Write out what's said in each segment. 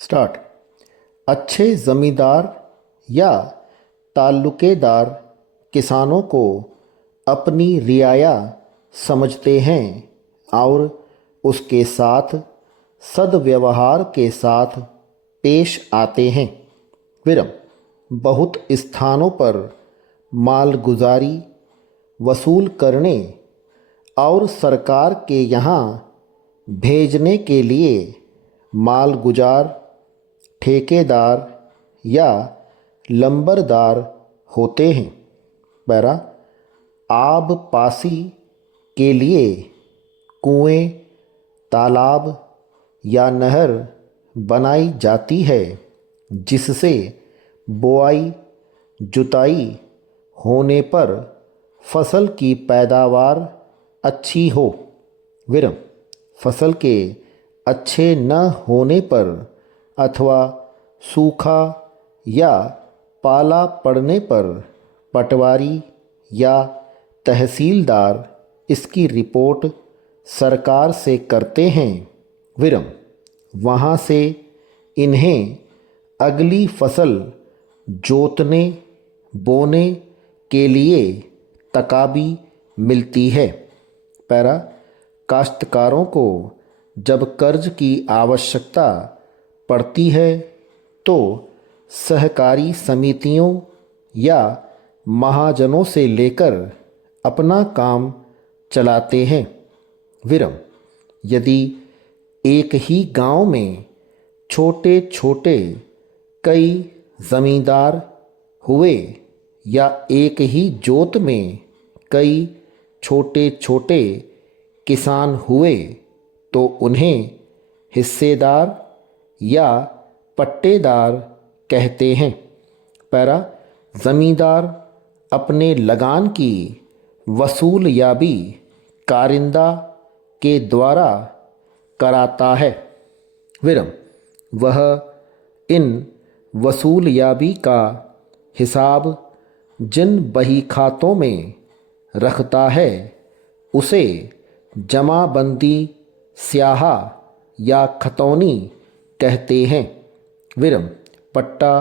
Start. अच्छे ज़मींदार या ताल्लुकेदार किसानों को अपनी रियाया समझते हैं और उसके साथ सद्व्यवहार के साथ पेश आते हैं। विरम। बहुत स्थानों पर मालगुजारी वसूल करने और सरकार के यहाँ भेजने के लिए मालगुजार ठेकेदार या लंबरदार होते हैं। पैरा। आब पासी के लिए कुएं, तालाब या नहर बनाई जाती है जिससे बोआई जुताई होने पर फसल की पैदावार अच्छी हो। विरम। फसल के अच्छे न होने पर अथवा सूखा या पाला पड़ने पर पटवारी या तहसीलदार इसकी रिपोर्ट सरकार से करते हैं। विरम। वहाँ से इन्हें अगली फसल जोतने बोने के लिए तकाबी मिलती है। पैरा। काश्तकारों को जब कर्ज की आवश्यकता पड़ती है तो सहकारी समितियों या महाजनों से लेकर अपना काम चलाते हैं। विरम। यदि एक ही गांव में छोटे छोटे कई ज़मींदार हुए या एक ही जोत में कई छोटे छोटे किसान हुए तो उन्हें हिस्सेदार या पट्टेदार कहते हैं। पैरा। ज़मींदार अपने लगान की वसूलियाबी कारिंदा के द्वारा कराता है। विरम। वह इन वसूलियाबी का हिसाब जिन बही खातों में रखता है उसे जमाबंदी स्याहा या खतौनी कहते हैं। विरम। पट्टा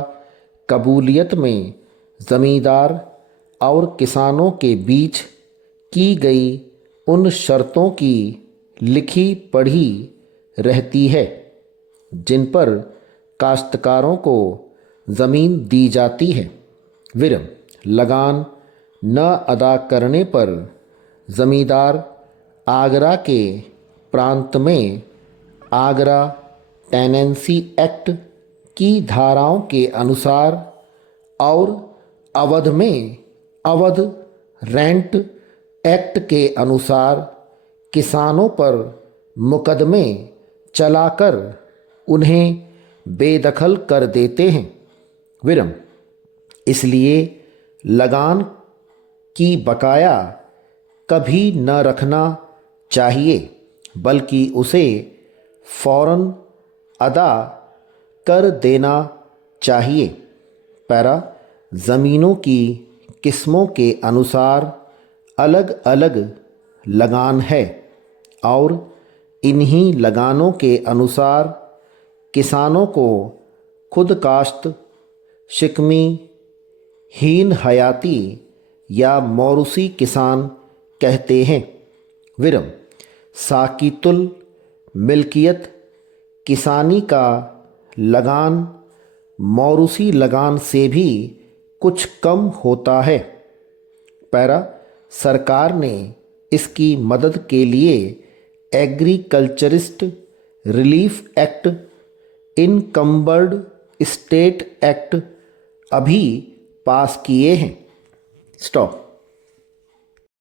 कबूलियत में ज़मींदार और किसानों के बीच की गई उन शर्तों की लिखी पढ़ी रहती है जिन पर काश्तकारों को ज़मीन दी जाती है। विरम। लगान न अदा करने पर ज़मींदार आगरा के प्रांत में आगरा टेनेंसी एक्ट की धाराओं के अनुसार और अवध में अवध रेंट एक्ट के अनुसार किसानों पर मुकदमे चलाकर उन्हें बेदखल कर देते हैं। विरम। इसलिए लगान की बकाया कभी न रखना चाहिए बल्कि उसे फौरन अदा कर देना चाहिए। पैरा। ज़मीनों की किस्मों के अनुसार अलग अलग लगान है और इन्हीं लगानों के अनुसार किसानों को खुद काश्त, शिकमी, हीन हयाती या मौरूसी किसान कहते हैं। विरम। साकीतुल मिल्कियत किसानी का लगान मौरूसी लगान से भी कुछ कम होता है। पैरा। सरकार ने इसकी मदद के लिए agriculturist relief act, encumbered state act अभी पास किए हैं। स्टॉप।